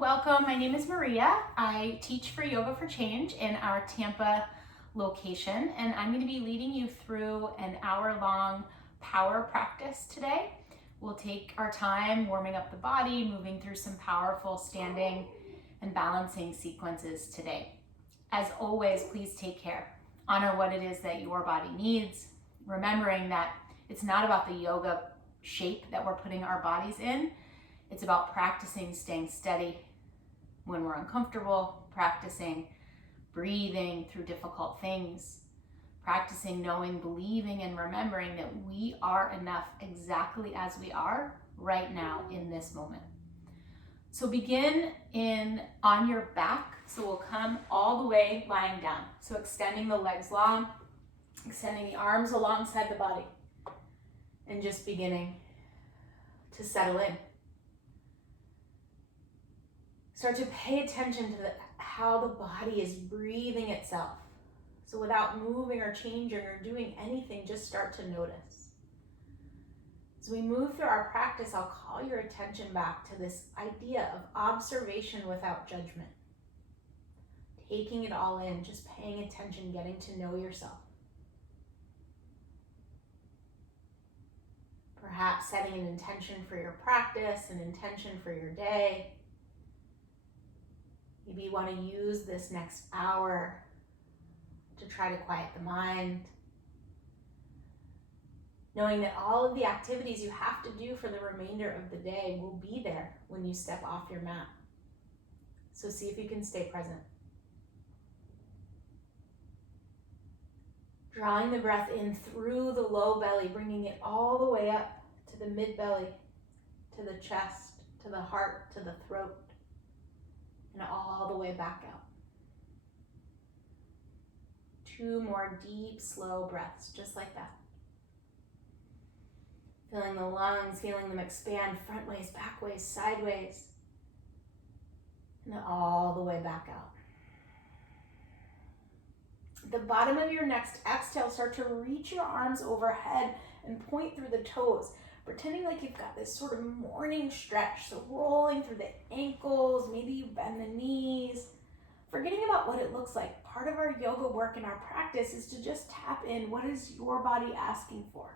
welcome. My name is Maria. I teach for Yoga for Change in our Tampa location, and I'm going to be leading you through an hour-long power practice today. We'll take our time warming up the body, moving through some powerful standing and balancing sequences today. As always, please take care. Honor what it is that your body needs, remembering that it's not about the yoga shape that we're putting our bodies in. It's about practicing staying steady when we're uncomfortable, practicing breathing through difficult things, practicing knowing, believing, and remembering that we are enough exactly as we are right now in this moment. So begin on your back. So we'll come all the way lying down. So extending the legs long, extending the arms alongside the body, and just beginning to settle in. Start to pay attention to how the body is breathing itself. So without moving or changing or doing anything, just start to notice. As we move through our practice, I'll call your attention back to this idea of observation without judgment. Taking it all in, just paying attention, getting to know yourself. Perhaps setting an intention for your practice, an intention for your day. Maybe you want to use this next hour to try to quiet the mind. Knowing that all of the activities you have to do for the remainder of the day will be there when you step off your mat. So see if you can stay present. Drawing the breath in through the low belly, bringing it all the way up to the mid belly, to the chest, to the heart, to the throat, and all the way back out. 2 more deep, slow breaths, just like that. Feeling the lungs, feeling them expand front ways, back ways, sideways, and all the way back out. At the bottom of your next exhale, start to reach your arms overhead and point through the toes, pretending like you've got this sort of morning stretch. So rolling through the ankles, maybe you bend the knees, forgetting about what it looks like. Part of our yoga work and our practice is to just tap in. What is your body asking for?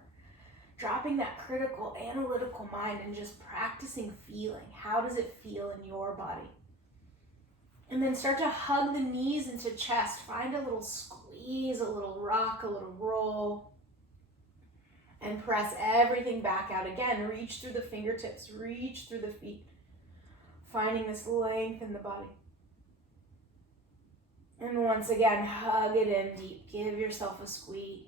Dropping that critical, analytical mind and just practicing feeling. How does it feel in your body? And then start to hug the knees into chest. Find a little squeeze, a little rock, a little roll. And press everything back out. Again, reach through the fingertips, reach through the feet. Finding this length in the body. And once again, hug it in deep. Give yourself a squeeze.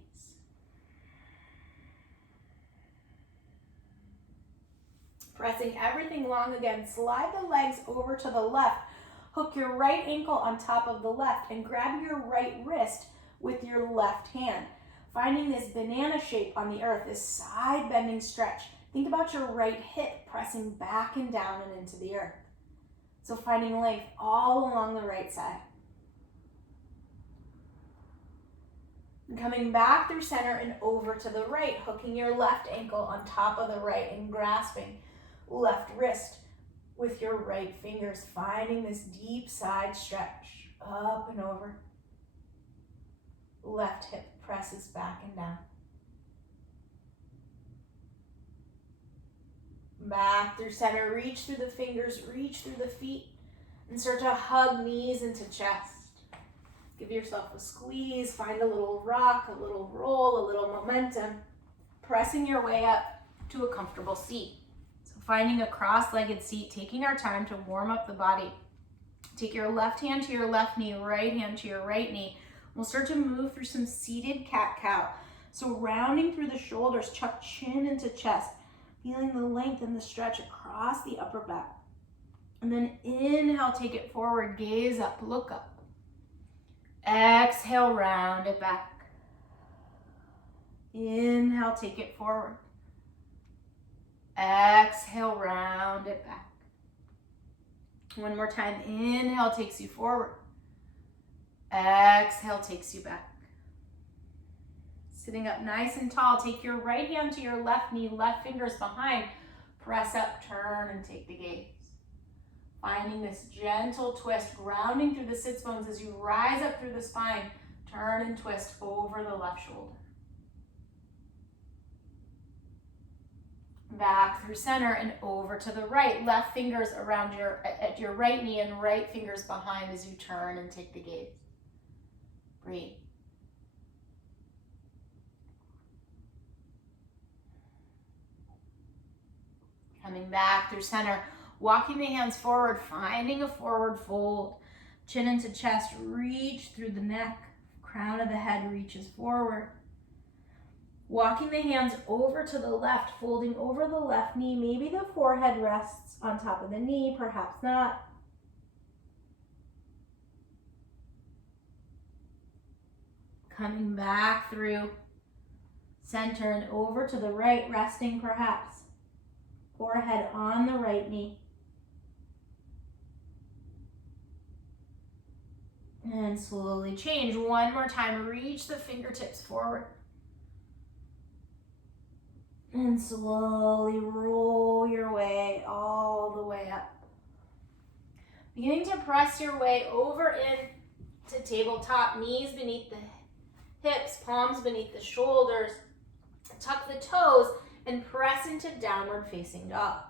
Pressing everything long again. Slide the legs over to the left. Hook your right ankle on top of the left and grab your right wrist with your left hand. Finding this banana shape on the earth, this side bending stretch. Think about your right hip pressing back and down and into the earth. So finding length all along the right side. And coming back through center and over to the right, hooking your left ankle on top of the right and grasping left wrist with your right fingers, finding this deep side stretch up and over. Left hip presses back and down. Back through center, reach through the fingers, reach through the feet, and start to hug knees into chest. Give yourself a squeeze, find a little rock, a little roll, a little momentum, pressing your way up to a comfortable seat. So finding a cross-legged seat, taking our time to warm up the body. Take your left hand to your left knee, right hand to your right knee. We'll start to move through some seated cat-cow. So rounding through the shoulders, chuck chin into chest, feeling the length and the stretch across the upper back. And then inhale, take it forward, gaze up, look up. Exhale, round it back. Inhale, take it forward. Exhale, round it back. One more time, inhale takes you forward. Exhale takes you back. Sitting up nice and tall, take your right hand to your left knee, left fingers behind. Press up, turn, and take the gaze. Finding this gentle twist, grounding through the sits bones as you rise up through the spine. Turn and twist over the left shoulder. Back through center and over to the right. Left fingers around at your right knee and right fingers behind as you turn and take the gaze. Breathe. Coming back through center, walking the hands forward, finding a forward fold. Chin into chest, reach through the neck. Crown of the head reaches forward. Walking the hands over to the left, folding over the left knee. Maybe the forehead rests on top of the knee, perhaps not. Coming back through center and over to the right, resting perhaps. Forehead on the right knee. And slowly change. One more time, reach the fingertips forward. And slowly roll your way all the way up. Beginning to press your way over into tabletop, knees beneath the hips, palms beneath the shoulders. Tuck the toes and press into downward facing dog.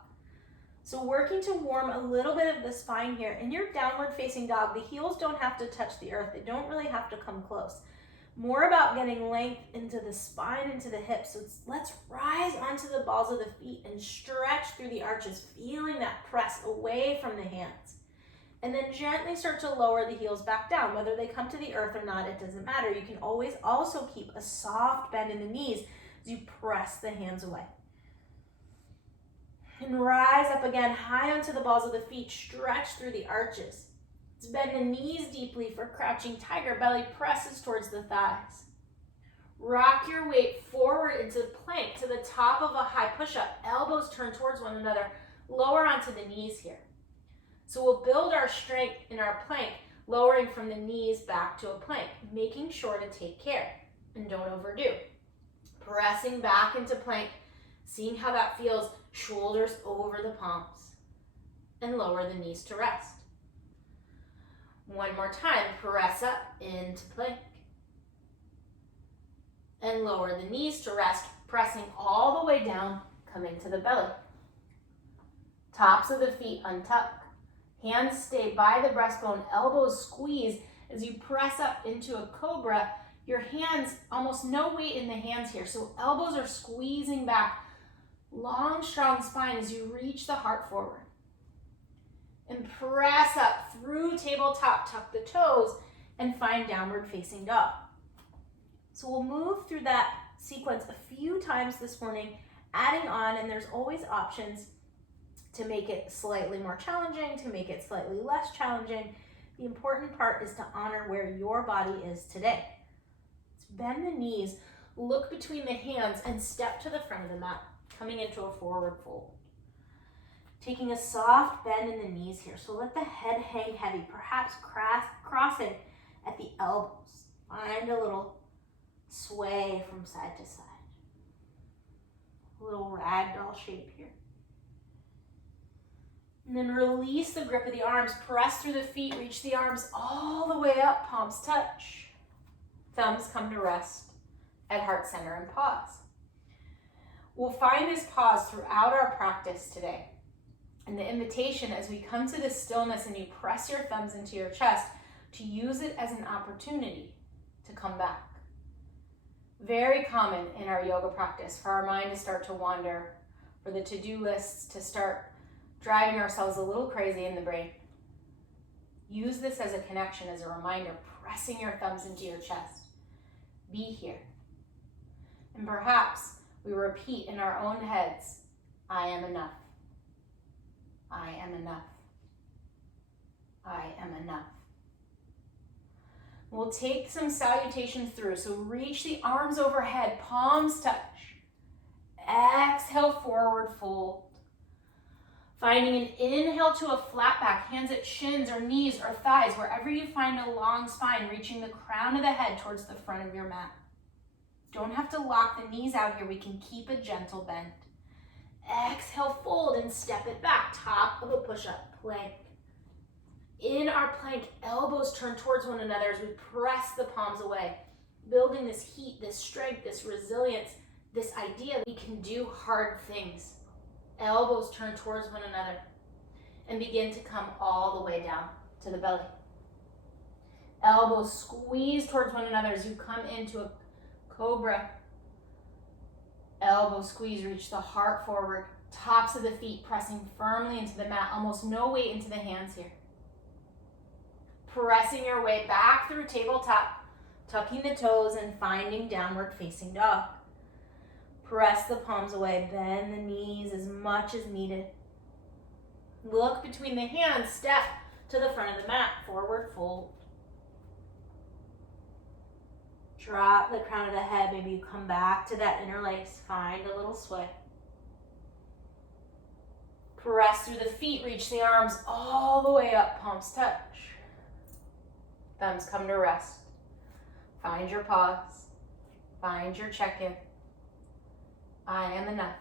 So working to warm a little bit of the spine here. In your downward facing dog, the heels don't have to touch the earth. They don't really have to come close. More about getting length into the spine, into the hips. So let's rise onto the balls of the feet and stretch through the arches, feeling that press away from the hands. And then gently start to lower the heels back down. Whether they come to the earth or not, it doesn't matter. You can always also keep a soft bend in the knees as you press the hands away. And rise up again, high onto the balls of the feet, stretch through the arches. Let's bend the knees deeply for crouching tiger, belly presses towards the thighs. Rock your weight forward into plank to the top of a high push-up, elbows turn towards one another, lower onto the knees here. So we'll build our strength in our plank, lowering from the knees back to a plank, making sure to take care and don't overdo. Pressing back into plank, seeing how that feels, shoulders over the palms, and lower the knees to rest. One more time, press up into plank, and lower the knees to rest, pressing all the way down, come into the belly. Tops of the feet untuck, hands stay by the breastbone, elbows squeeze as you press up into a cobra. Your hands, almost no weight in the hands here, so elbows are squeezing back. Long, strong spine as you reach the heart forward. And press up through tabletop, tuck the toes, and find downward facing dog. So we'll move through that sequence a few times this morning, adding on, and there's always options to make it slightly more challenging, to make it slightly less challenging. The important part is to honor where your body is today. Bend the knees, look between the hands, and step to the front of the mat, coming into a forward fold. Taking a soft bend in the knees here, so let the head hang heavy, perhaps crossing at the elbows. Find a little sway from side to side. A little ragdoll shape here. And then release the grip of the arms, press through the feet, reach the arms all the way up, palms touch. Thumbs come to rest at heart center and pause. We'll find this pause throughout our practice today. And the invitation as we come to this stillness and you press your thumbs into your chest to use it as an opportunity to come back. Very common in our yoga practice for our mind to start to wander, for the to-do lists to start driving ourselves a little crazy in the brain. Use this as a connection, as a reminder, pressing your thumbs into your chest. Be here. And perhaps we repeat in our own heads, I am enough. I am enough. I am enough. We'll take some salutation through. So reach the arms overhead, palms touch. Exhale, forward fold. Finding an inhale to a flat back, hands at shins or knees or thighs, wherever you find a long spine, reaching the crown of the head towards the front of your mat. Don't have to lock the knees out here. We can keep a gentle bend. Exhale, fold and step it back. Top of a push-up, plank. In our plank, elbows turn towards one another as we press the palms away, building this heat, this strength, this resilience, this idea that we can do hard things. Elbows turn towards one another and begin to come all the way down to the belly. Elbows squeeze towards one another as you come into a cobra. Elbow squeeze, reach the heart forward. Tops of the feet pressing firmly into the mat. Almost no weight into the hands here. Pressing your way back through tabletop. Tucking the toes and finding downward facing dog. Press the palms away. Bend the knees as much as needed. Look between the hands. Step to the front of the mat. Forward fold. Drop the crown of the head. Maybe you come back to that interlace. Find a little sway. Press through the feet. Reach the arms all the way up. Palms touch. Thumbs come to rest. Find your pause. Find your check-in. I am enough.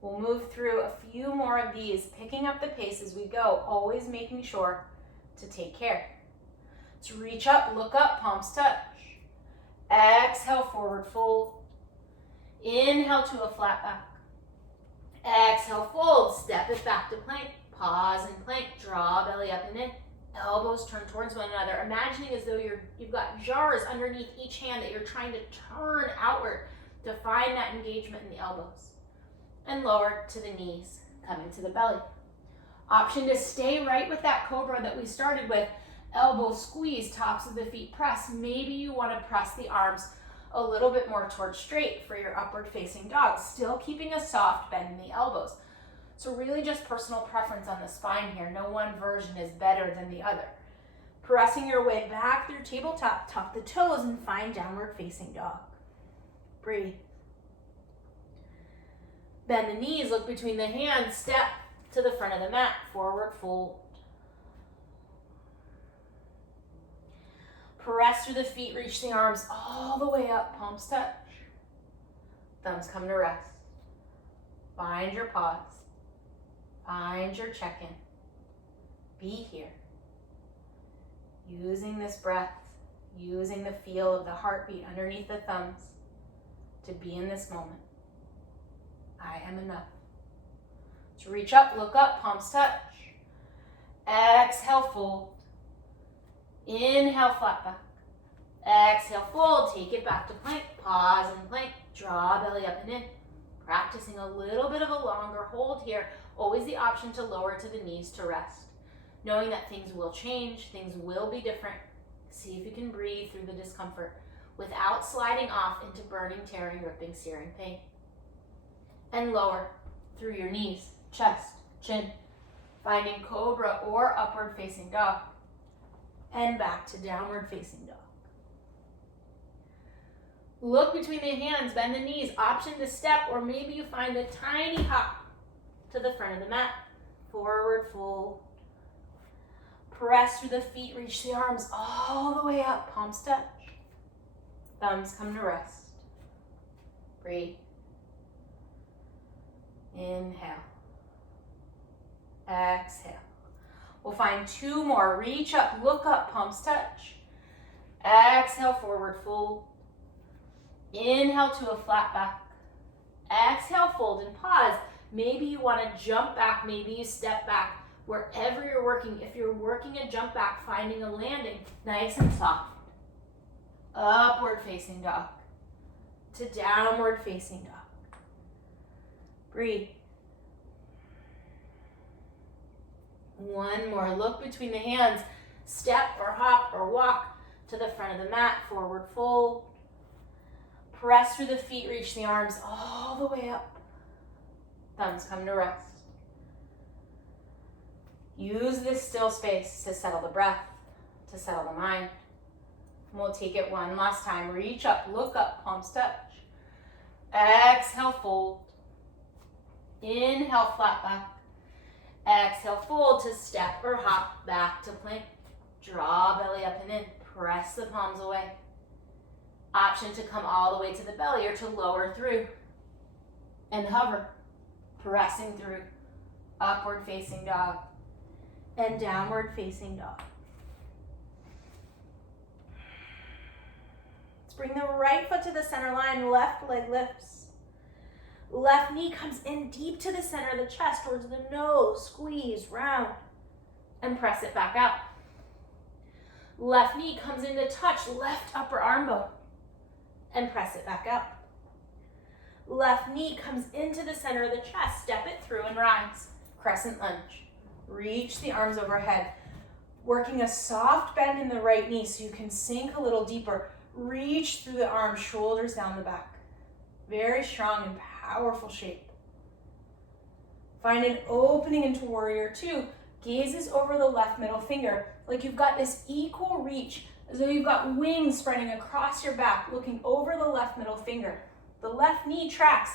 We'll move through a few more of these, picking up the pace as we go, always making sure to take care. So reach up, look up, palms touch. Exhale, forward fold. Inhale to a flat back. Exhale, fold. Step it back to plank. Pause and plank. Draw belly up and in. Elbows turn towards one another. Imagining as though you've got jars underneath each hand that you're trying to turn outward to find that engagement in the elbows. And lower to the knees, coming to the belly. Option to stay right with that cobra that we started with. Elbow squeeze, tops of the feet press. Maybe you want to press the arms a little bit more towards straight for your upward facing dog, still keeping a soft bend in the elbows. So really just personal preference on the spine here. No one version is better than the other. Pressing your way back through tabletop, tuck the toes and find downward facing dog. Breathe. Bend the knees, look between the hands, step to the front of the mat, forward fold. Press through the feet, reach the arms all the way up, palms touch. Thumbs come to rest. Find your pause. Find your check-in. Be here. Using this breath, using the feel of the heartbeat underneath the thumbs to be in this moment. I am enough. So reach up, look up, palms touch. Exhale, fold. Inhale, flat back. Exhale, fold. Take it back to plank. Pause and plank. Draw belly up and in. Practicing a little bit of a longer hold here. Always the option to lower to the knees to rest. Knowing that things will change, things will be different. See if you can breathe through the discomfort without sliding off into burning, tearing, ripping, searing pain. And lower through your knees, chest, chin, finding cobra or upward facing dog. And back to downward facing dog. Look between the hands, bend the knees, option to step, or maybe you find a tiny hop to the front of the mat. Forward fold. Press through the feet, reach the arms all the way up, palms touch. Thumbs come to rest. Breathe. Inhale. Exhale. We'll find two more. Reach up, look up, palms touch. Exhale, forward fold. Inhale to a flat back. Exhale, fold and pause. Maybe you want to jump back, maybe you step back. Wherever you're working, if you're working a jump back, finding a landing, nice and soft. Upward facing dog to downward facing dog. Breathe. One more. Look between the hands. Step or hop or walk to the front of the mat. Forward fold. Press through the feet. Reach the arms all the way up. Thumbs come to rest. Use this still space to settle the breath, to settle the mind. And we'll take it one last time. Reach up, look up, palms touch. Exhale, fold. Inhale, flat back. Exhale, fold to step or hop back to plank. Draw belly up and in. Press the palms away. Option to come all the way to the belly or to lower through. And hover, pressing through. Upward facing dog. and downward facing dog. Let's bring the right foot to the center line, left leg lifts. Left knee comes in deep to the center of the chest towards the nose, squeeze, round, and press it back out. Left knee comes in to touch left upper arm bone and press it back out. Left knee comes into the center of the chest, step it through and rise. Crescent lunge. Reach the arms overhead. Working a soft bend in the right knee so you can sink a little deeper. Reach through the arms, shoulders down the back. Very strong and powerful shape. Find an opening into warrior two. Gazes over the left middle finger, like you've got this equal reach, as though you've got wings spreading across your back, looking over the left middle finger. The left knee tracks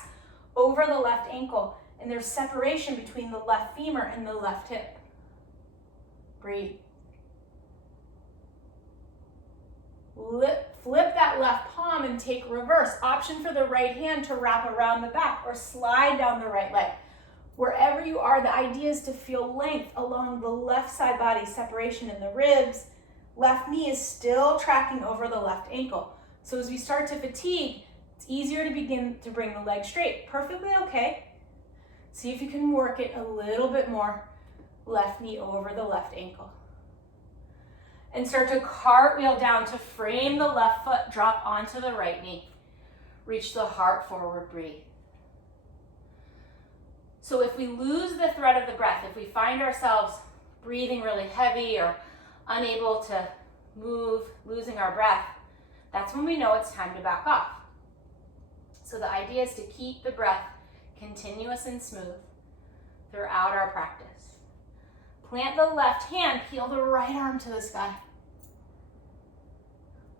over the left ankle, and there's separation between the left femur and the left hip. Breathe. Flip that left palm and take reverse. Option for the right hand to wrap around the back or slide down the right leg. Wherever you are, the idea is to feel length along the left side body, separation in the ribs. Left knee is still tracking over the left ankle. So as we start to fatigue, it's easier to begin to bring the leg straight. Perfectly okay. See if you can work it a little bit more. Left knee over the left ankle. And start to cartwheel down to frame the left foot, drop onto the right knee. Reach the heart forward, breathe. So if we lose the thread of the breath, if we find ourselves breathing really heavy or unable to move, losing our breath, that's when we know it's time to back off. So the idea is to keep the breath continuous and smooth throughout our practice. Plant the left hand, peel the right arm to the sky.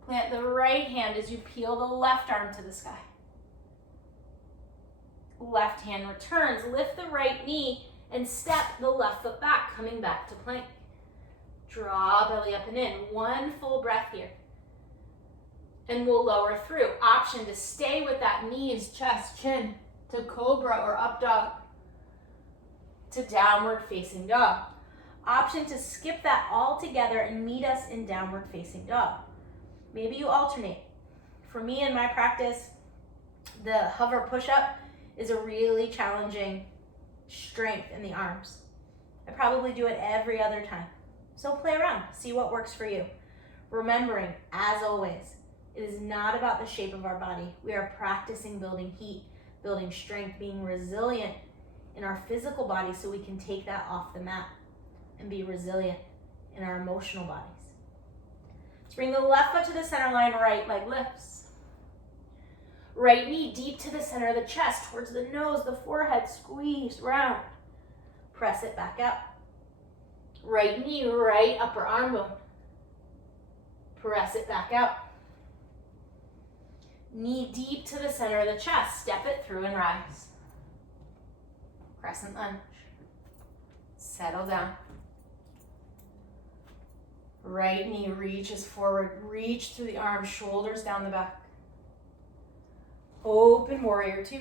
Plant the right hand as you peel the left arm to the sky. Left hand returns, lift the right knee and step the left foot back, coming back to plank. Draw belly up and in, one full breath here. And we'll lower through. Option to stay with that knees, chest, chin, to cobra or up dog, to downward facing dog. Option to skip that all together and meet us in downward facing dog. Maybe you alternate. For me in my practice, the hover push-up is a really challenging strength in the arms. I probably do it every other time. So play around, see what works for you. Remembering, as always, it is not about the shape of our body. We are practicing building heat, building strength, being resilient in our physical body so we can take that off the mat and be resilient in our emotional bodies. Let's bring the left foot to the center line, right leg lifts. Right knee deep to the center of the chest, towards the nose, the forehead, squeeze, round. Press it back out. Right knee, right upper arm bone. Press it back out. Knee deep to the center of the chest, step it through and rise. Crescent lunge. Settle down. Right knee reaches forward, reach through the arms, shoulders down the back. Open warrior two.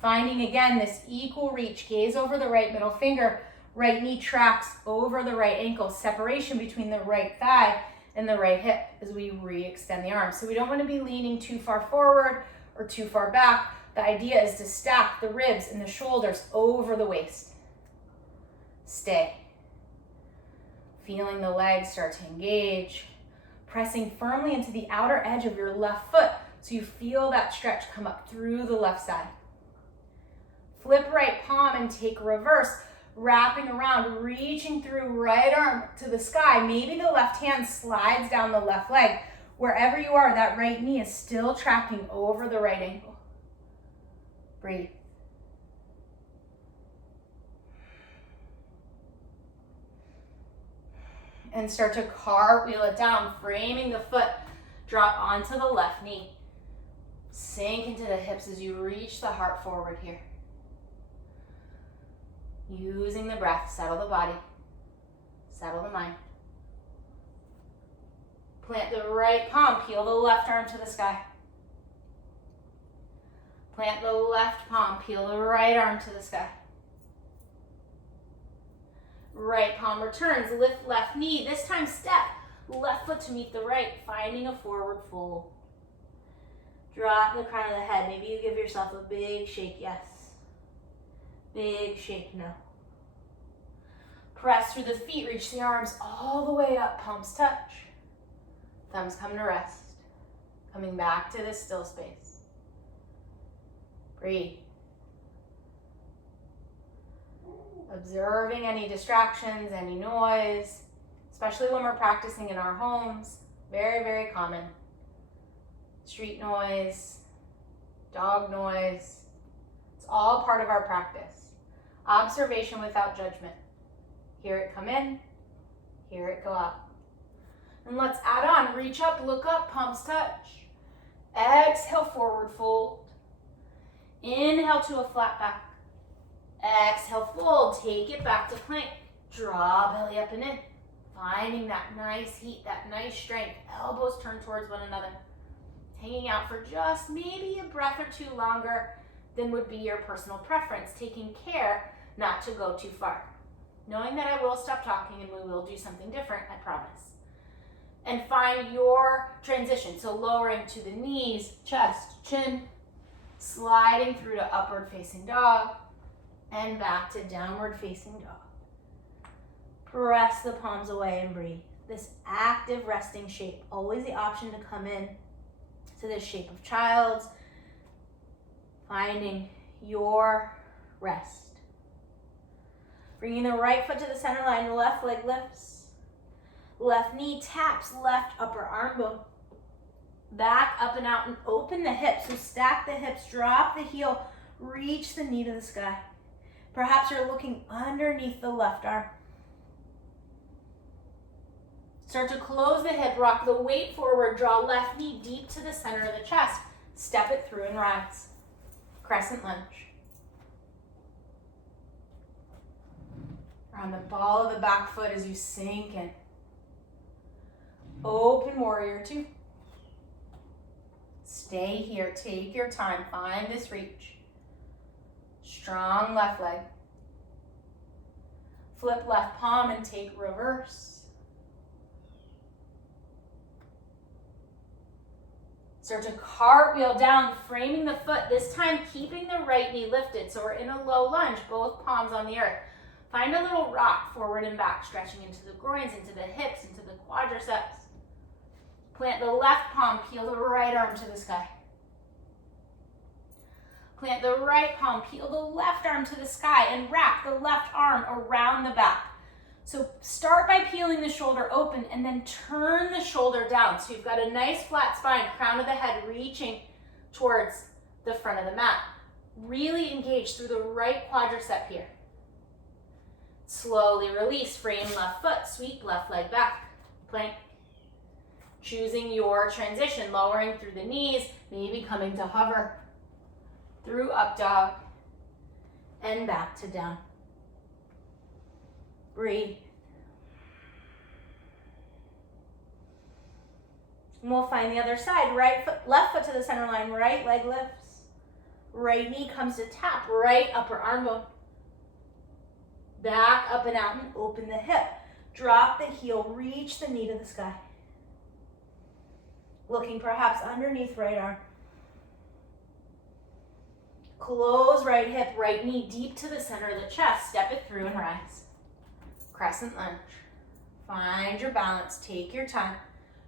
Finding again this equal reach, gaze over the right middle finger, right knee tracks over the right ankle, separation between the right thigh and the right hip as we re-extend the arms. So we don't want to be leaning too far forward or too far back. The idea is to stack the ribs and the shoulders over the waist. Stay. Feeling the legs start to engage, pressing firmly into the outer edge of your left foot so you feel that stretch come up through the left side. Flip right palm and take reverse, wrapping around, reaching through right arm to the sky. Maybe the left hand slides down the left leg. Wherever you are, that right knee is still tracking over the right ankle. Breathe. And start to cartwheel it down, framing the foot, drop onto the left knee. Sink into the hips as you reach the heart forward here. Using the breath, settle the body, settle the mind. Plant the right palm, peel the left arm to the sky. Plant the left palm, peel the right arm to the sky. Right palm returns, lift left knee. This time step left foot to meet the right, finding a forward fold. Drop the crown of the head. Maybe you give yourself a big shake, yes. Big shake, no. Press through the feet, reach the arms all the way up, palms touch. Thumbs come to rest. Coming back to this still space. Breathe. Observing any distractions, any noise, especially when we're practicing in our homes. Very, very common. Street noise, dog noise. It's all part of our practice. Observation without judgment. Hear it come in, hear it go out. And let's add on, reach up, look up, palms touch. Exhale, forward fold. Inhale to a flat back. Exhale, fold, take it back to plank. Draw belly up and in. Finding that nice heat, that nice strength. Elbows turn towards one another. Hanging out for just maybe a breath or two longer than would be your personal preference. Taking care not to go too far. Knowing that I will stop talking and we will do something different, I promise. And find your transition. So lowering to the knees, chest, chin, sliding through to upward facing dog, and back to downward facing dog. Press the palms away and breathe. This active resting shape, always the option to come in to this shape of child's, finding your rest. Bringing the right foot to the center line, left leg lifts. Left knee taps left upper arm bone. Back up and out and open the hips. So stack the hips, drop the heel, reach the knee to the sky. Perhaps you're looking underneath the left arm. Start to close the hip, rock the weight forward, draw left knee deep to the center of the chest. Step it through and rise. Crescent lunge. Around the ball of the back foot as you sink in. Open warrior two. Stay here, take your time, find this reach. Strong left leg. Flip left palm and take reverse. Start to cartwheel down, framing the foot, this time keeping the right knee lifted. So we're in a low lunge, both palms on the earth. Find a little rock forward and back, stretching into the groins, into the hips, into the quadriceps. Plant the left palm, peel the right arm to the sky. Plant the right palm, peel the left arm to the sky, and wrap the left arm around the back. So start by peeling the shoulder open and then turn the shoulder down. So you've got a nice flat spine, crown of the head reaching towards the front of the mat. Really engage through the right quadricep here. Slowly release, frame left foot, sweep left leg back, plank. Choosing your transition, lowering through the knees, maybe coming to hover. Through up dog, and back to down. Breathe. And we'll find the other side. Right foot, left foot to the center line, right leg lifts. Right knee comes to tap, right upper arm bone. Back up and out and open the hip. Drop the heel, reach the knee to the sky. Looking perhaps underneath right arm. Close right hip, right knee deep to the center of the chest. Step it through and rise. Crescent lunge. Find your balance, take your time.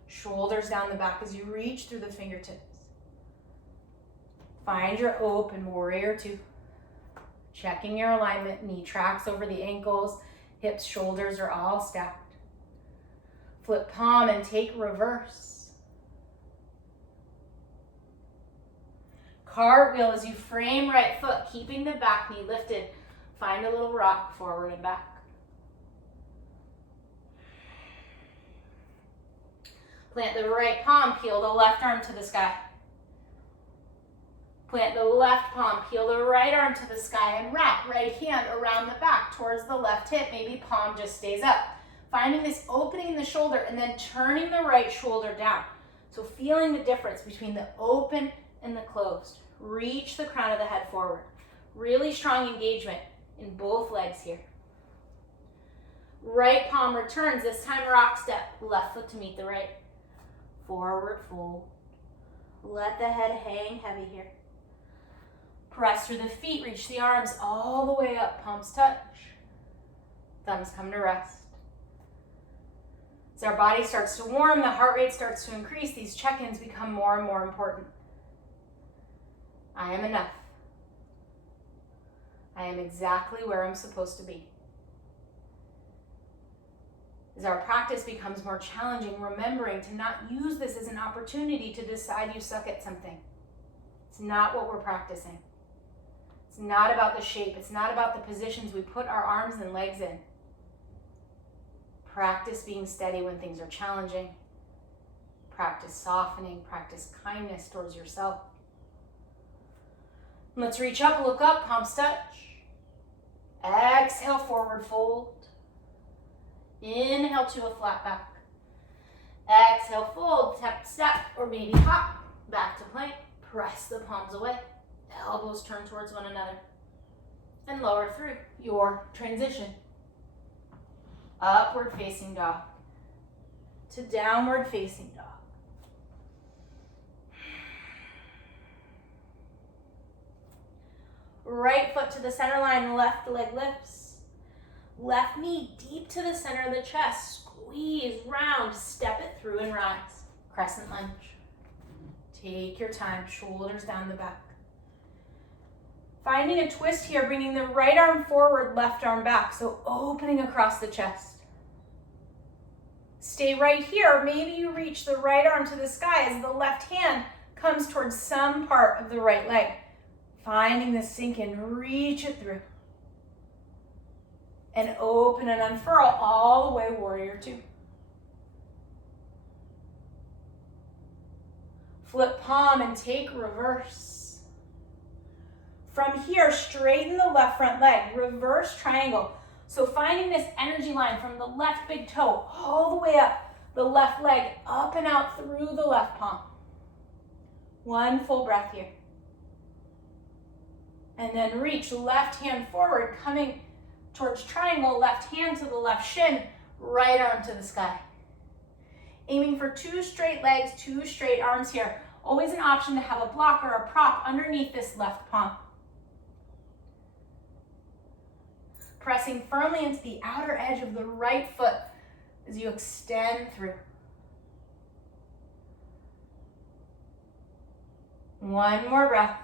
Shoulders down the back as you reach through the fingertips. Find your open warrior two. Checking your alignment, knee tracks over the ankles, hips, shoulders are all stacked. Flip palm and take reverse. Cartwheel as you frame right foot, keeping the back knee lifted. Find a little rock forward and back. Plant the right palm, peel the left arm to the sky. Plant the left palm, peel the right arm to the sky and wrap right hand around the back towards the left hip. Maybe palm just stays up. Finding this opening in the shoulder and then turning the right shoulder down. So feeling the difference between the open and the closed. Reach the crown of the head forward. Really strong engagement in both legs here. Right palm returns, this time rock step, left foot to meet the right. Forward fold. Let the head hang heavy here. Press through the feet, reach the arms all the way up, palms touch. Thumbs come to rest. As our body starts to warm, the heart rate starts to increase, these check-ins become more and more important. I am enough. I am exactly where I'm supposed to be. As our practice becomes more challenging, remembering to not use this as an opportunity to decide you suck at something. It's not what we're practicing. It's not about the shape. It's not about the positions we put our arms and legs in. Practice being steady when things are challenging. Practice softening. Practice kindness towards yourself. Let's reach up, look up, palms touch. Exhale, forward fold. Inhale to a flat back. Exhale, fold, step, or maybe hop. Back to plank. Press the palms away. Elbows turn towards one another. And lower through your transition. Upward facing dog to downward facing dog. Right foot to the center line, left leg lifts. Left knee deep to the center of the chest. Squeeze, round, step it through and rise. Crescent lunge. Take your time, shoulders down the back. Finding a twist here, bringing the right arm forward, left arm back. So opening across the chest. Stay right here. Maybe you reach the right arm to the sky as the left hand comes towards some part of the right leg. Finding the sink in, reach it through. And open and unfurl all the way, warrior two. Flip palm and take reverse. From here, straighten the left front leg, reverse triangle. So finding this energy line from the left big toe all the way up, the left leg up and out through the left palm. One full breath here. And then reach left hand forward, coming towards triangle, left hand to the left shin, right arm to the sky. Aiming for 2 straight legs, 2 straight arms here. Always an option to have a block or a prop underneath this left palm. Pressing firmly into the outer edge of the right foot as you extend through. One more breath.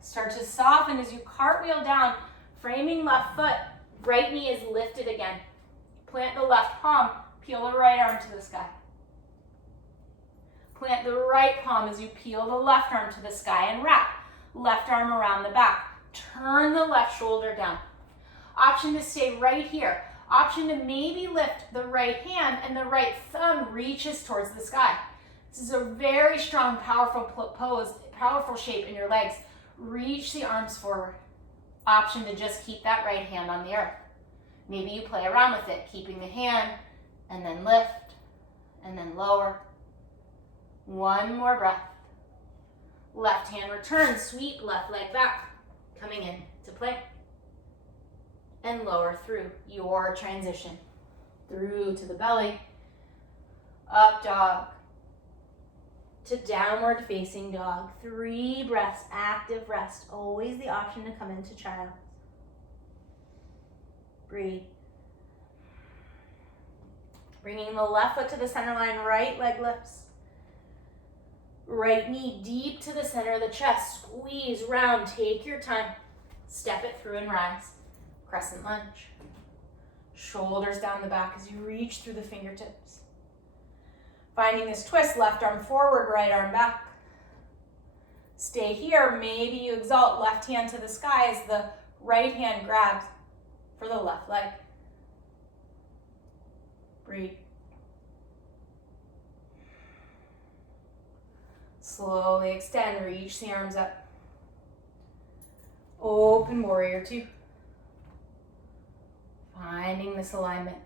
Start to soften as you cartwheel down, framing left foot, right knee is lifted again. Plant the left palm, peel the right arm to the sky. Plant the right palm as you peel the left arm to the sky and wrap. Left arm around the back. Turn the left shoulder down. Option to stay right here. Option to maybe lift the right hand and the right thumb reaches towards the sky. This is a very strong, powerful pose, powerful shape in your legs. Reach the arms forward. Option to just keep that right hand on the earth. Maybe you play around with it, keeping the hand and then lift and then lower. One more breath. Left hand returns, sweep left leg back, coming in to plank. And lower through your transition. Through to the belly, up dog, to downward facing dog. 3 breaths, active rest. Always the option to come into child. Breathe. Bringing the left foot to the center line, right leg lifts. Right knee deep to the center of the chest. Squeeze, round, take your time. Step it through and rise. Crescent lunge. Shoulders down the back as you reach through the fingertips. Finding this twist, left arm forward, right arm back. Stay here. Maybe you exalt left hand to the sky as the right hand grabs for the left leg. Breathe. Slowly extend, reach the arms up. Open warrior two. Finding this alignment.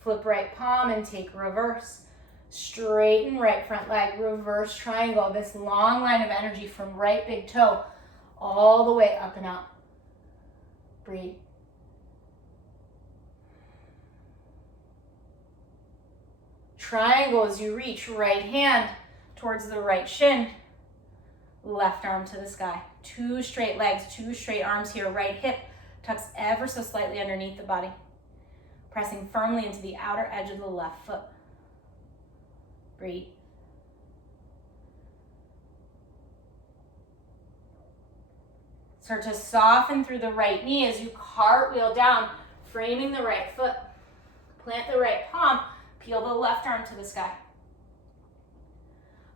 Flip right palm and take reverse. Straighten right front leg, reverse triangle. This long line of energy from right big toe all the way up and out. Breathe. Triangle as you reach, right hand towards the right shin, left arm to the sky. 2 straight legs, 2 straight arms here. Right hip tucks ever so slightly underneath the body. Pressing firmly into the outer edge of the left foot. Breathe. Start to soften through the right knee as you cartwheel down, framing the right foot. Plant the right palm, peel the left arm to the sky.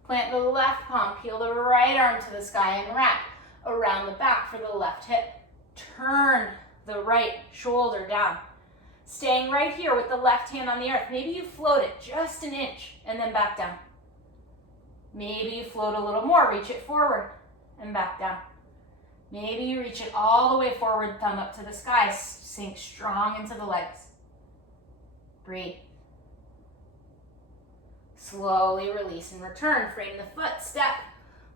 Plant the left palm, peel the right arm to the sky and wrap around the back for the left hip. Turn the right shoulder down. Staying right here with the left hand on the earth. Maybe you float it just an inch and then back down. Maybe you float a little more, reach it forward and back down. Maybe you reach it all the way forward, thumb up to the sky, sink strong into the legs. Breathe. Slowly release and return. Frame the foot, step,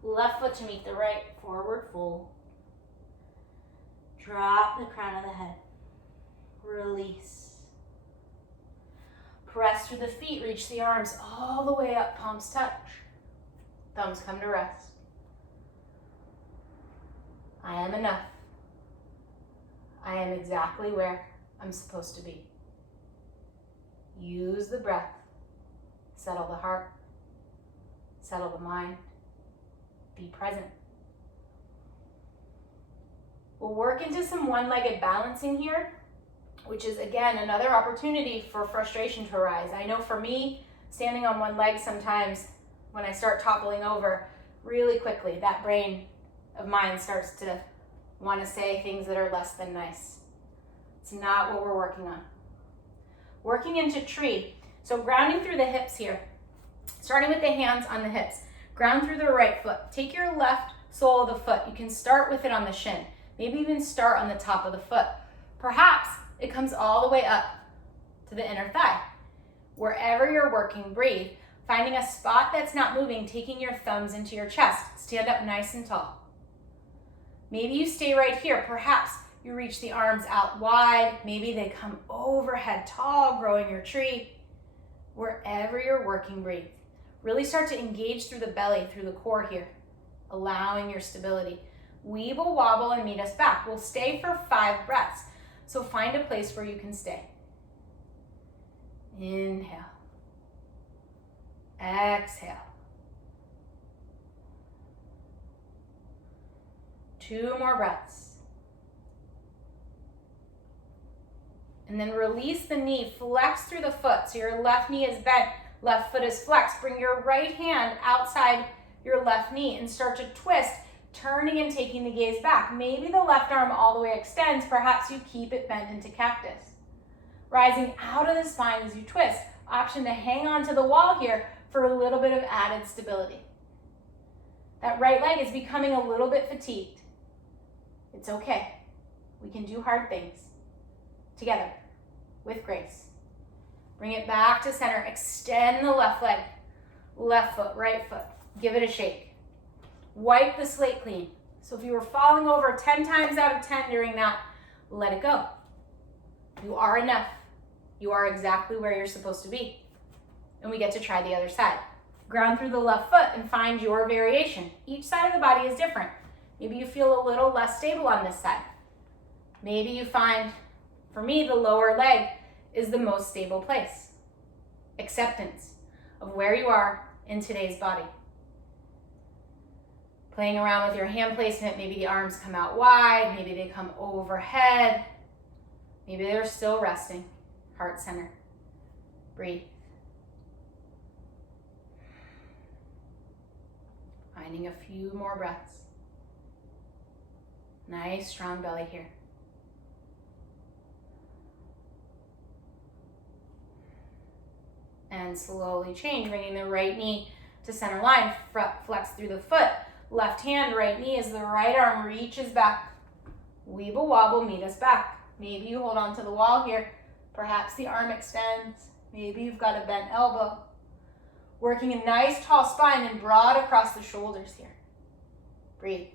left foot to meet the right, forward fold. Drop the crown of the head. Release. Press through the feet, reach the arms all the way up, palms touch. Thumbs come to rest. I am enough. I am exactly where I'm supposed to be. Use the breath. Settle the heart. Settle the mind. Be present. We'll work into some one-legged balancing here, which is, again, another opportunity for frustration to arise. I know for me, standing on one leg sometimes, when I start toppling over really quickly, that brain of mine starts to want to say things that are less than nice. It's not what we're working on. Working into tree. So grounding through the hips here. Starting with the hands on the hips. Ground through the right foot. Take your left sole of the foot. You can start with it on the shin. Maybe even start on the top of the foot. Perhaps it comes all the way up to the inner thigh. Wherever you're working, breathe. Finding a spot that's not moving, taking your thumbs into your chest. Stand up nice and tall. Maybe you stay right here. Perhaps you reach the arms out wide. Maybe they come overhead tall, growing your tree. Wherever you're working, breathe. Really start to engage through the belly, through the core here, allowing your stability. Weeble, wobble, and meet us back. We'll stay for 5 breaths. So find a place where you can stay. Inhale. Exhale. 2 more breaths. And then release the knee, flex through the foot. So your left knee is bent, left foot is flexed. Bring your right hand outside your left knee and start to twist, turning and taking the gaze back. Maybe the left arm all the way extends. Perhaps you keep it bent into cactus. Rising out of the spine as you twist. Option to hang on to the wall here for a little bit of added stability. That right leg is becoming a little bit fatigued. It's okay. We can do hard things together with grace. Bring it back to center. Extend the left leg, left foot, right foot. Give it a shake. Wipe the slate clean. So if you were falling over 10 times out of 10 during that, let it go. You are enough. You are exactly where you're supposed to be. And we get to try the other side. Ground through the left foot and find your variation. Each side of the body is different. Maybe you feel a little less stable on this side. Maybe you find, for me, the lower leg is the most stable place. Acceptance of where you are in today's body. Playing around with your hand placement, maybe the arms come out wide, maybe they come overhead, maybe they're still resting. Heart center. Breathe. Finding a few more breaths. Nice strong belly here. And slowly change, bringing the right knee to center line, flex through the foot. Left hand, right knee as the right arm reaches back. Weeble wobble, meet us back. Maybe you hold on to the wall here. Perhaps the arm extends. Maybe you've got a bent elbow. Working a nice tall spine and broad across the shoulders here. Breathe.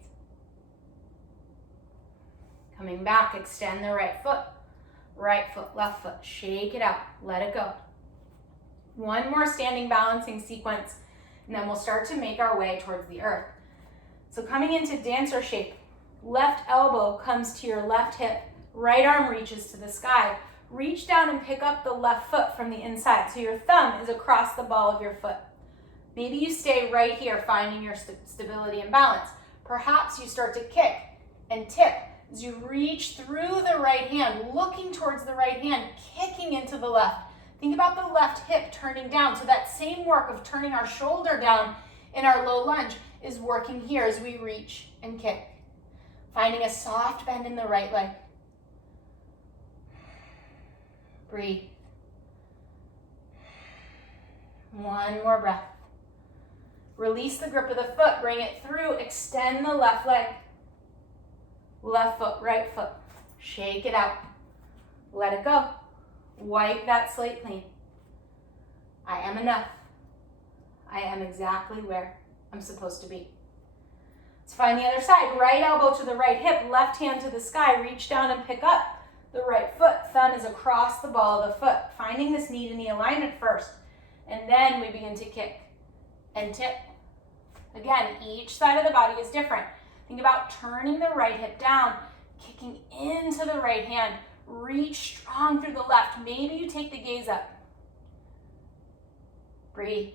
Coming back, extend the right foot, left foot. Shake it out, let it go. One more standing balancing sequence, and then we'll start to make our way towards the earth. So coming into dancer shape, left elbow comes to your left hip, right arm reaches to the sky. Reach down and pick up the left foot from the inside. So your thumb is across the ball of your foot. Maybe you stay right here, finding your stability and balance. Perhaps you start to kick and tip as you reach through the right hand, looking towards the right hand, kicking into the left. Think about the left hip turning down. So that same work of turning our shoulder down in our low lunge is working here as we reach and kick. Finding a soft bend in the right leg. Breathe. One more breath. Release the grip of the foot, bring it through, extend the left leg. Left foot, right foot. Shake it out. Let it go. Wipe that slate clean. I am enough. I am exactly where I'm supposed to be. Let's find the other side. Right elbow to the right hip, left hand to the sky. Reach down and pick up the right foot. Thumb is across the ball of the foot. Finding this knee to knee alignment first. And then we begin to kick and tip. Again, each side of the body is different. Think about turning the right hip down, kicking into the right hand. Reach strong through the left. Maybe you take the gaze up. Breathe.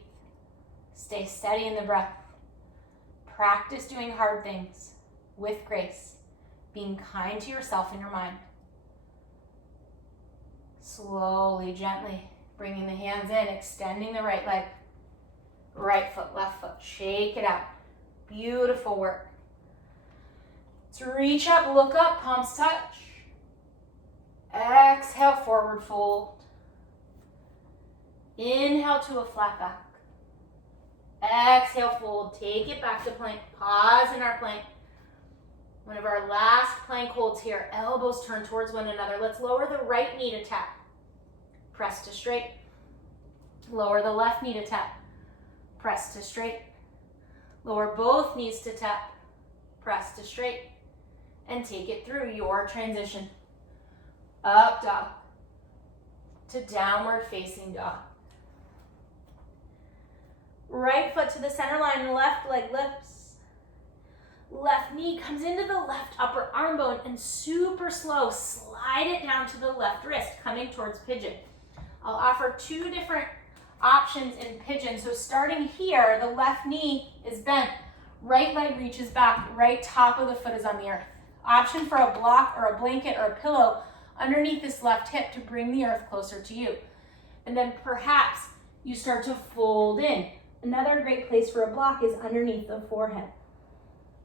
Stay steady in the breath. Practice doing hard things with grace, being kind to yourself and your mind. Slowly, gently, bringing the hands in, extending the right leg. Right foot, left foot. Shake it out. Beautiful work. Let's reach up, look up, palms touch. Exhale, forward fold. Inhale to a flat back. Exhale, fold. Take it back to plank. Pause in our plank. One of our last plank holds here. Elbows turn towards one another. Let's lower the right knee to tap. Press to straight. Lower the left knee to tap. Press to straight. Lower both knees to tap. Press to straight. And take it through your transition. Up dog to downward facing dog. Right foot to the center line, left leg lifts. Left knee comes into the left upper arm bone and super slow, slide it down to the left wrist, coming towards pigeon. I'll offer two different options in pigeon. So starting here, the left knee is bent, right leg reaches back, right top of the foot is on the earth. Option for a block or a blanket or a pillow underneath this left hip to bring the earth closer to you. And then perhaps you start to fold in. Another great place for a block is underneath the forehead.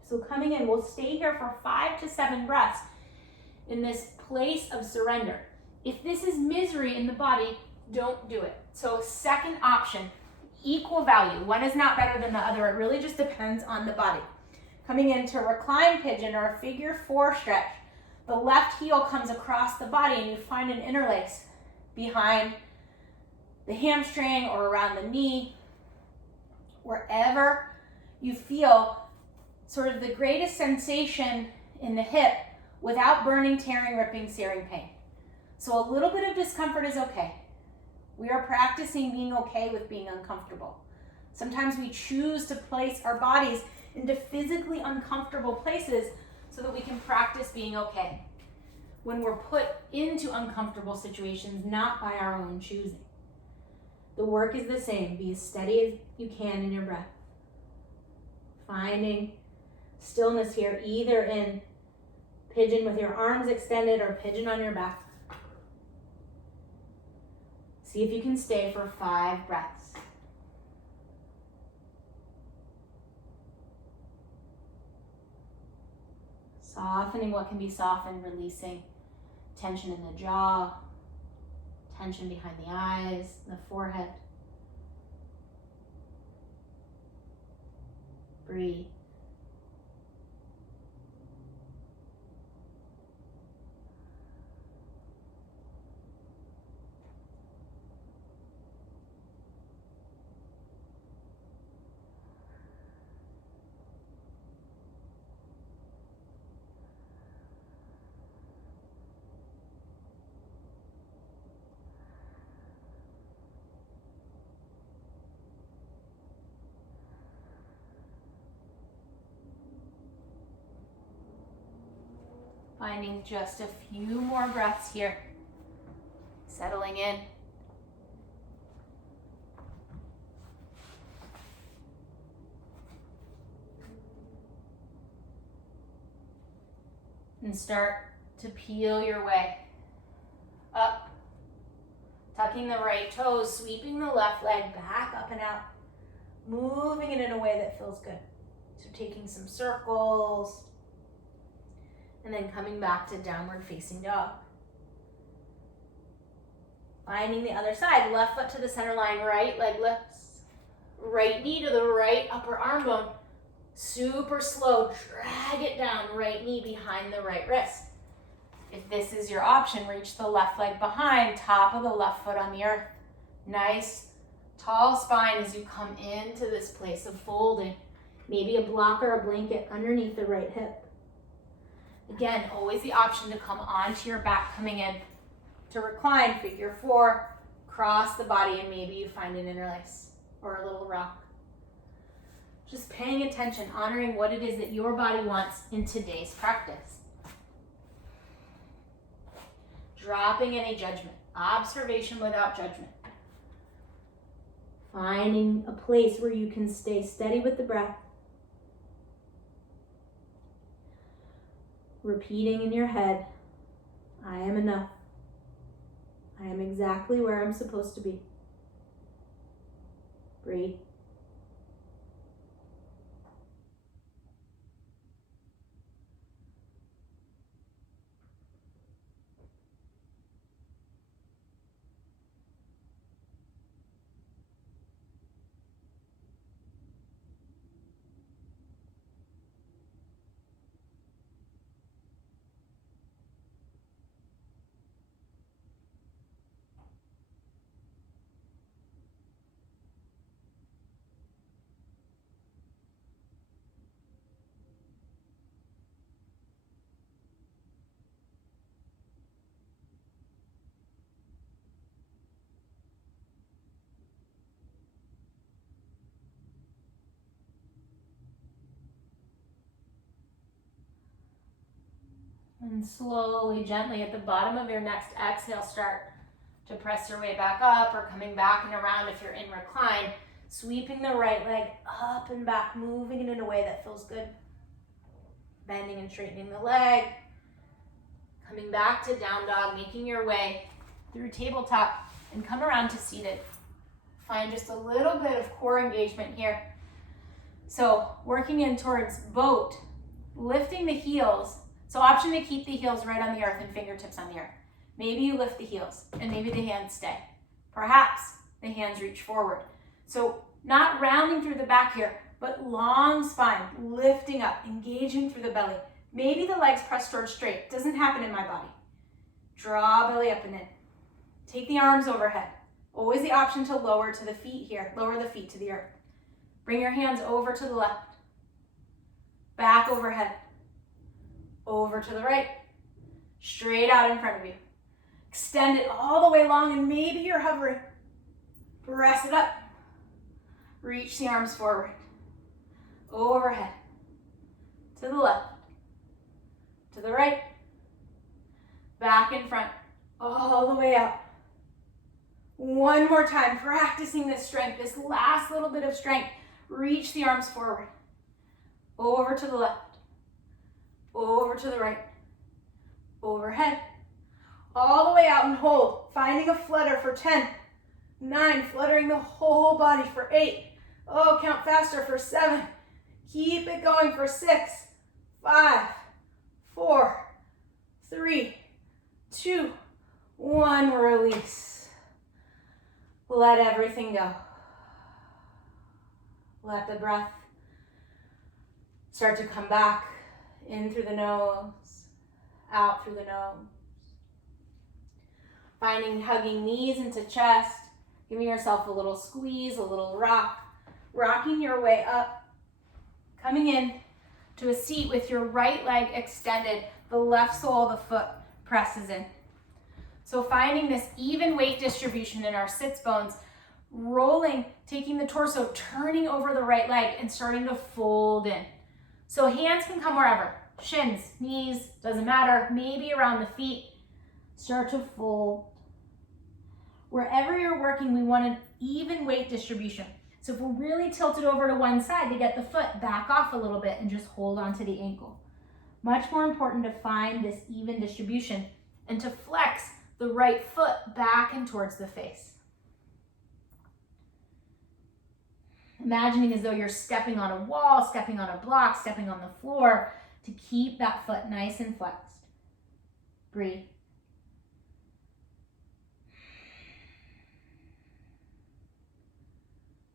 So coming in, we'll stay here for 5 to 7 breaths in this place of surrender. If this is misery in the body, don't do it. So second option, equal value. One is not better than the other. It really just depends on the body. Coming into recline pigeon or a figure 4 stretch. The left heel comes across the body and you find an interlace behind the hamstring or around the knee, wherever you feel sort of the greatest sensation in the hip without burning, tearing, ripping, searing pain. So a little bit of discomfort is okay. We are practicing being okay with being uncomfortable. Sometimes we choose to place our bodies into physically uncomfortable places so that we can practice being okay when we're put into uncomfortable situations, not by our own choosing. The work is the same. Be as steady as you can in your breath. Finding stillness here, either in pigeon with your arms extended or pigeon on your back. See if you can stay for 5 breaths. Softening what can be softened, releasing tension in the jaw, tension behind the eyes, the forehead. Breathe. Finding just a few more breaths here. Settling in. And start to peel your way up. Tucking the right toes, sweeping the left leg back up and out. Moving it in a way that feels good. So taking some circles. And then coming back to downward facing dog. Finding the other side, left foot to the center line, right leg lifts. Right knee to the right upper arm bone. Super slow, drag it down, right knee behind the right wrist. If this is your option, reach the left leg behind, top of the left foot on the earth. Nice, tall spine as you come into this place of folding. Maybe a block or a blanket underneath the right hip. Again, always the option to come onto your back coming in. To recline, figure four, cross the body, and maybe you find an interlace or a little rock. Just paying attention, honoring what it is that your body wants in today's practice. Dropping any judgment, observation without judgment. Finding a place where you can stay steady with the breath. Repeating in your head, I am enough. I am exactly where I'm supposed to be. Breathe. And slowly, gently at the bottom of your next exhale, start to press your way back up or coming back and around if you're in recline. Sweeping the right leg up and back, moving it in a way that feels good. Bending and straightening the leg. Coming back to down dog, making your way through tabletop and come around to seated. Find just a little bit of core engagement here. So working in towards boat, lifting the heels. So option to keep the heels right on the earth and fingertips on the earth. Maybe you lift the heels and maybe the hands stay. Perhaps the hands reach forward. So not rounding through the back here, but long spine, lifting up, engaging through the belly. Maybe the legs press towards straight. Doesn't happen in my body. Draw belly up and in. Take the arms overhead. Always the option to lower to the feet here. Lower the feet to the earth. Bring your hands over to the left. Back overhead. Over to the right, straight out in front of you. Extend it all the way long and maybe you're hovering. Press it up. Reach the arms forward. Overhead. To the left. To the right. Back in front. All the way out. One more time, practicing this strength, this last little bit of strength. Reach the arms forward. Over to the left. Over to the right, overhead, all the way out and hold, finding a flutter for 10, 9, fluttering the whole body for 8, oh, count faster for 7, keep it going for 6, 5, 4, 3, 2, 1, release. Let everything go. Let the breath start to come back. In through the nose, out through the nose. Finding hugging knees into chest, giving yourself a little squeeze, a little rock, rocking your way up, coming in to a seat with your right leg extended, the left sole of the foot presses in. So finding this even weight distribution in our sits bones, rolling, taking the torso, turning over the right leg and starting to fold in. So hands can come wherever. shins, knees, doesn't matter, maybe around the feet. Start to fold. Wherever you're working, we want an even weight distribution. So if we're really tilted over to one side, to get the foot back off a little bit and just hold onto the ankle. Much more important to find this even distribution and to flex the right foot back and towards the face. Imagining as though you're stepping on a wall, stepping on a block, stepping on the floor to keep that foot nice and flexed. Breathe.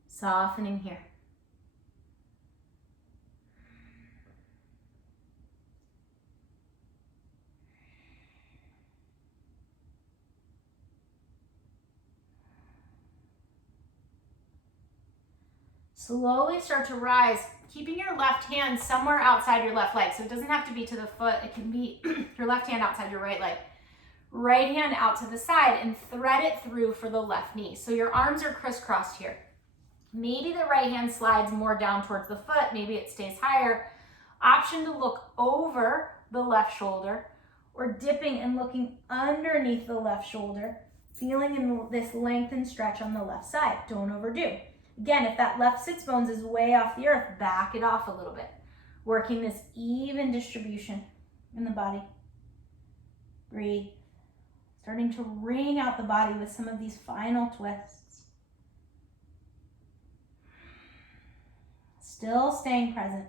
Softening here. Slowly start to rise, keeping your left hand somewhere outside your left leg. So it doesn't have to be to the foot. It can be your left hand outside your right leg. Right hand out to the side and thread it through for the left knee. So your arms are crisscrossed here. Maybe the right hand slides more down towards the foot. Maybe it stays higher. Option to look over the left shoulder or dipping and looking underneath the left shoulder, feeling in this length and stretch on the left side. Don't overdo. Again, if that left sits bones is way off the earth, back it off a little bit. Working this even distribution in the body. Breathe. Starting to wring out the body with some of these final twists. Still staying present.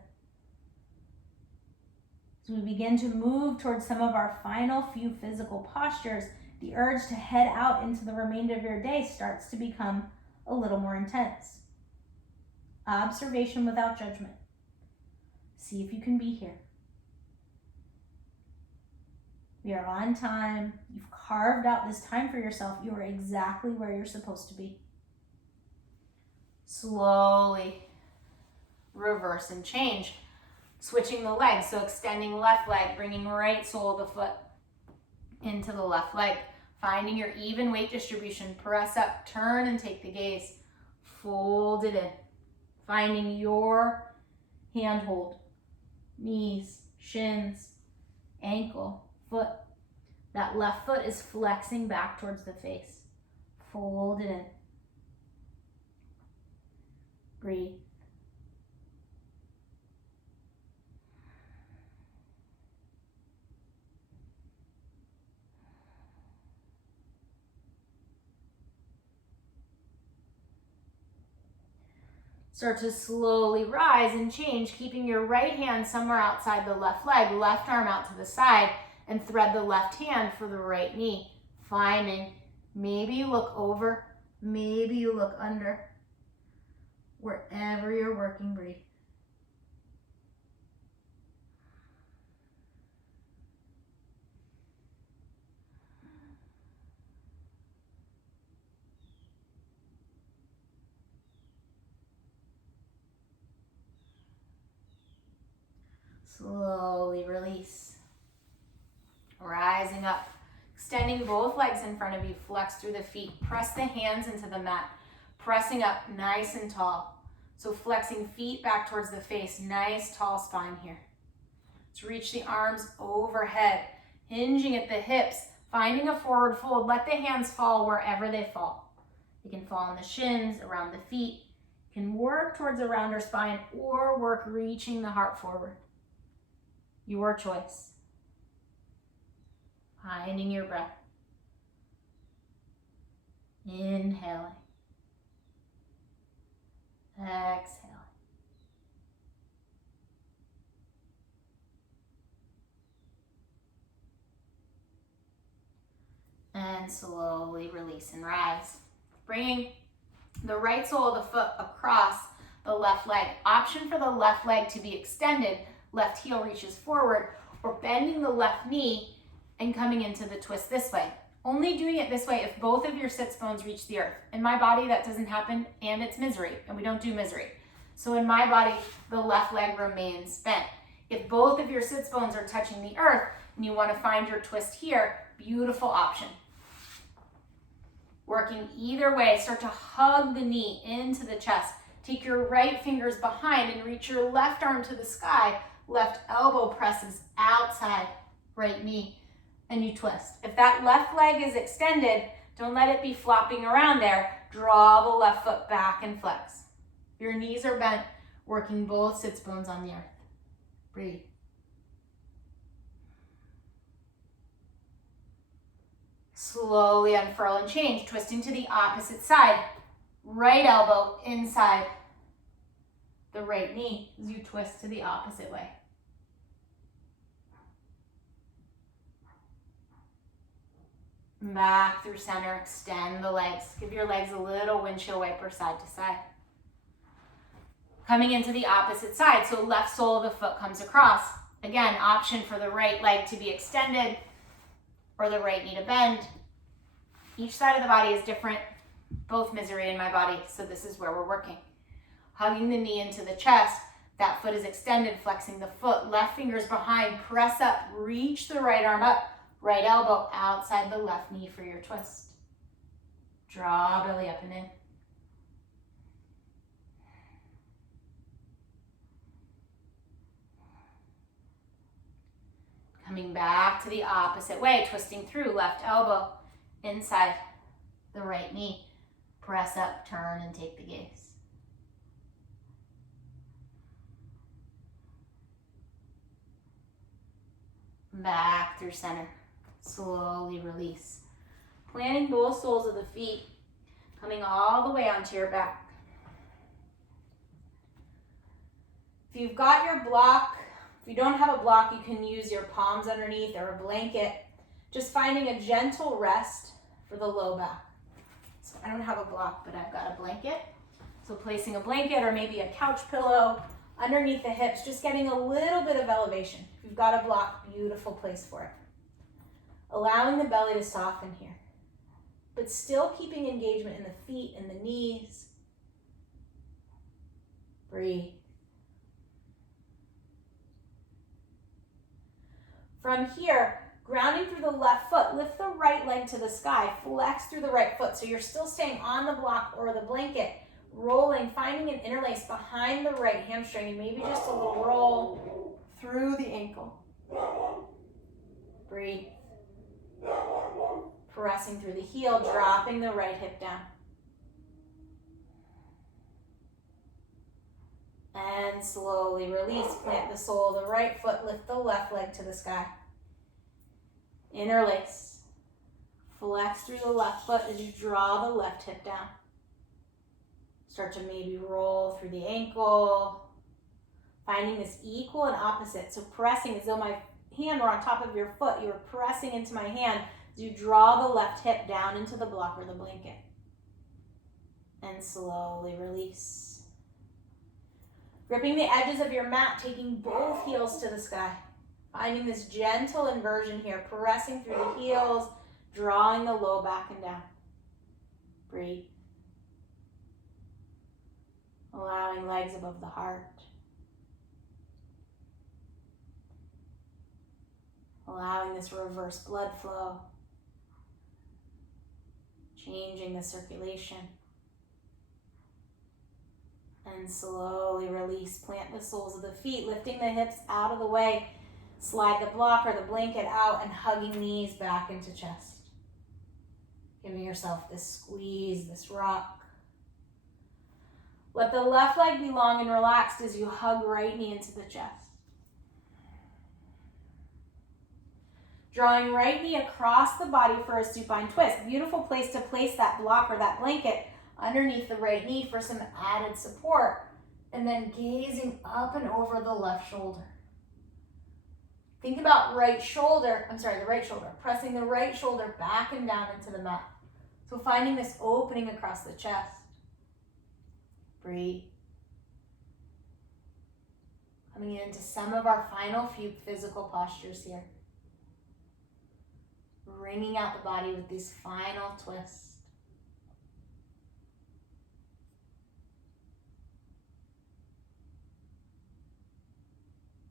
As we begin to move towards some of our final few physical postures, the urge to head out into the remainder of your day starts to become a little more intense. Observation without judgment. See if you can be here. We are on time. You've carved out this time for yourself. You are exactly where you're supposed to be. Slowly reverse and change. Switching the legs, so extending left leg, bringing right sole of the foot into the left leg. Finding your even weight distribution. Press up, turn and take the gaze. Fold it in. Finding your handhold. Knees, shins, ankle, foot. That left foot is flexing back towards the face. Fold it in. Breathe. Start to slowly rise and change, keeping your right hand somewhere outside the left leg, left arm out to the side, and thread the left hand for the right knee. Finding, maybe you look over, maybe you look under. Wherever you're working, breathe. Slowly release. Rising up. Extending both legs in front of you. Flex through the feet. Press the hands into the mat. Pressing up nice and tall. So flexing feet back towards the face. Nice tall spine here. Let's reach the arms overhead. Hinging at the hips. Finding a forward fold. Let the hands fall wherever they fall. You can fall on the shins, around the feet. You can work towards a rounder spine or work reaching the heart forward. Your choice. Finding your breath. Inhaling. Exhaling. And slowly release and rise. Bringing the right sole of the foot across the left leg. Option for the left leg to be extended. Left heel reaches forward, or bending the left knee and coming into the twist this way. Only doing it this way if both of your sits bones reach the earth. In my body, that doesn't happen, and it's misery, and we don't do misery. So in my body, the left leg remains bent. If both of your sits bones are touching the earth and you want to find your twist here, beautiful option. Working either way, start to hug the knee into the chest. Take your right fingers behind and reach your left arm to the sky. left elbow presses outside right knee, and you twist. If that left leg is extended, don't let it be flopping around there. Draw the left foot back and flex. Your knees are bent, working both sits bones on the earth. Breathe. Slowly unfurl and change, twisting to the opposite side. Right elbow inside the right knee as you twist to the opposite way. Back through center, extend the legs. Give your legs a little windshield wiper side to side. Coming into the opposite side, so left sole of the foot comes across. Again, option for the right leg to be extended or the right knee to bend. Each side of the body is different, both misery in my body, so this is where we're working. Hugging the knee into the chest, that foot is extended, flexing the foot, left fingers behind, press up, reach the right arm up, right elbow outside the left knee for your twist. Draw belly up and in. Coming back to the opposite way, twisting through, left elbow inside the right knee. Press up, turn, and take the gaze. Back through center. Slowly release. Planting both soles of the feet, coming all the way onto your back. If you've got your block, if you don't have a block, you can use your palms underneath or a blanket. Just finding a gentle rest for the low back. So I don't have a block, but I've got a blanket. So placing a blanket or maybe a couch pillow underneath the hips, just getting a little bit of elevation. If you've got a block, beautiful place for it. Allowing the belly to soften here, but still keeping engagement in the feet and the knees. Breathe. From here, grounding through the left foot, lift the right leg to the sky, flex through the right foot. So you're still staying on the block or the blanket, rolling, finding an interlace behind the right hamstring, and maybe just a little roll through the ankle. Breathe. Pressing through the heel, dropping the right hip down. And slowly release. Plant the sole of the right foot, lift the left leg to the sky. Interlace. Flex through the left foot as you draw the left hip down. Start to maybe roll through the ankle. Finding this equal and opposite. So pressing as though my hand were on top of your foot. You were pressing into my hand as you draw the left hip down into the block or the blanket. And slowly release. Gripping the edges of your mat, taking both heels to the sky. Finding this gentle inversion here, pressing through the heels, drawing the low back and down. Breathe. Allowing legs above the heart. Allowing this reverse blood flow. Changing the circulation. And slowly release. Plant the soles of the feet, lifting the hips out of the way. Slide the block or the blanket out and hugging knees back into chest. Giving yourself this squeeze, this rock. Let the left leg be long and relaxed as you hug right knee into the chest. Drawing right knee across the body for a supine twist. Beautiful place to place that block or that blanket underneath the right knee for some added support. And then gazing up and over the left shoulder. Think about the right shoulder, pressing the right shoulder back and down into the mat. So finding this opening across the chest. Breathe. Coming into some of our final few physical postures here. Bringing out the body with these final twists.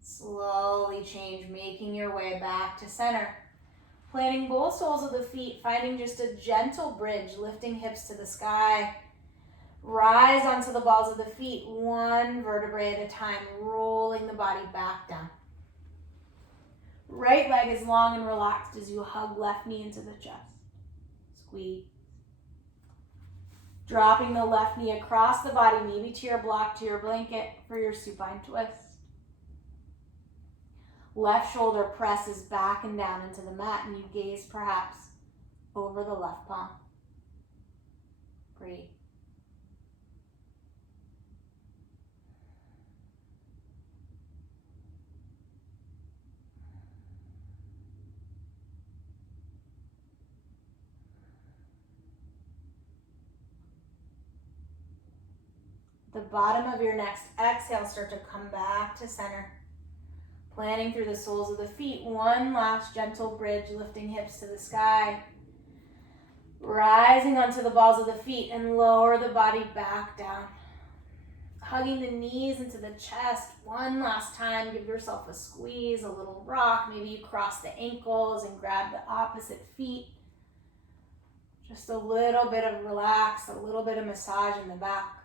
Slowly change, making your way back to center. Planting both soles of the feet, finding just a gentle bridge, lifting hips to the sky. Rise onto the balls of the feet, one vertebrae at a time, rolling the body back down. Right leg is long and relaxed as you hug left knee into the chest. Squeeze. Dropping the left knee across the body, maybe to your block, to your blanket for your supine twist. Left shoulder presses back and down into the mat, and you gaze perhaps over the left palm. Breathe. The bottom of your next exhale, start to come back to center. Planting through the soles of the feet, one last gentle bridge, lifting hips to the sky. Rising onto the balls of the feet and lower the body back down. Hugging the knees into the chest one last time. Give yourself a squeeze, a little rock. Maybe you cross the ankles and grab the opposite feet. Just a little bit of relax, a little bit of massage in the back.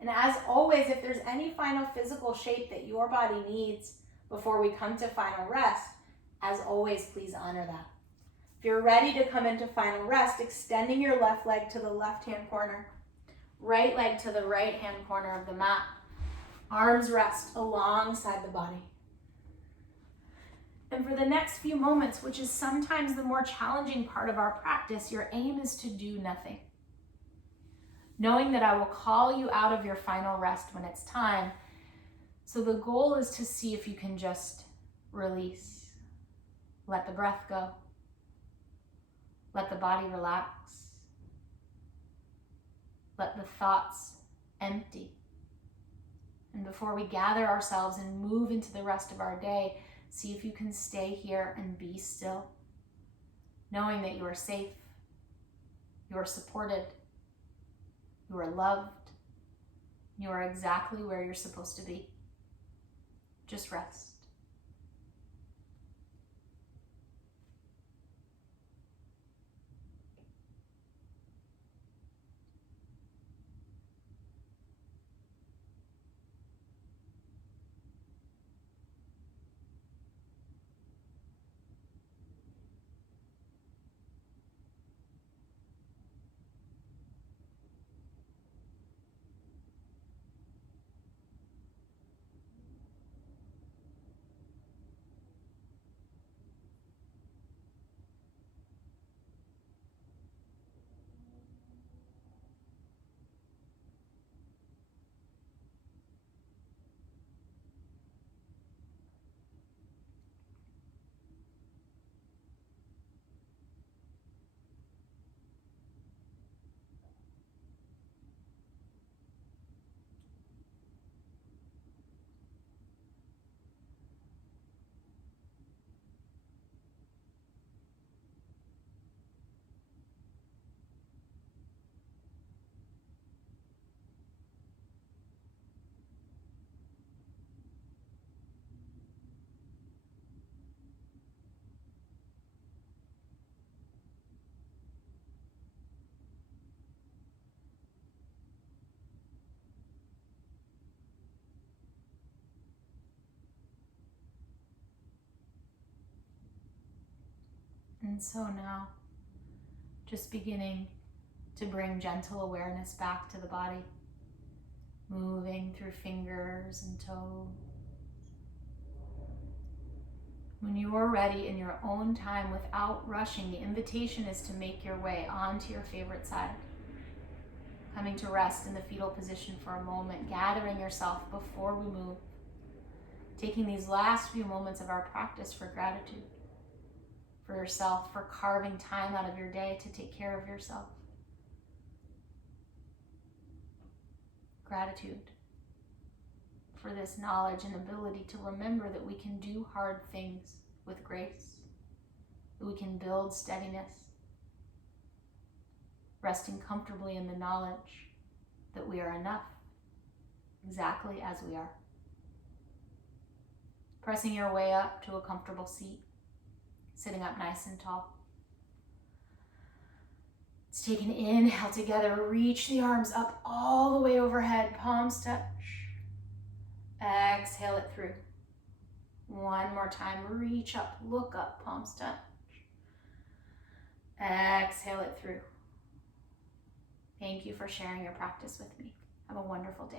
And as always, if there's any final physical shape that your body needs before we come to final rest, as always, please honor that. If you're ready to come into final rest, extending your left leg to the left-hand corner, right leg to the right-hand corner of the mat. Arms rest alongside the body. And for the next few moments, which is sometimes the more challenging part of our practice, your aim is to do nothing. Knowing that I will call you out of your final rest when it's time. So the goal is to see if you can just release. Let the breath go. Let the body relax. Let the thoughts empty. And before we gather ourselves and move into the rest of our day, see if you can stay here and be still, knowing that you are safe, you are supported, you are loved, you are exactly where you're supposed to be. Just rest. And so now, just beginning to bring gentle awareness back to the body, moving through fingers and toes. When you are ready in your own time without rushing, the invitation is to make your way onto your favorite side. Coming to rest in the fetal position for a moment, gathering yourself before we move. Taking these last few moments of our practice for gratitude. For yourself, for carving time out of your day to take care of yourself. Gratitude for this knowledge and ability to remember that we can do hard things with grace, that we can build steadiness, resting comfortably in the knowledge that we are enough, exactly as we are. Pressing your way up to a comfortable seat, sitting up nice and tall. Let's take an inhale together. Reach the arms up all the way overhead. Palms touch. Exhale it through. One more time. Reach up, look up, palms touch. Exhale it through. Thank you for sharing your practice with me. Have a wonderful day.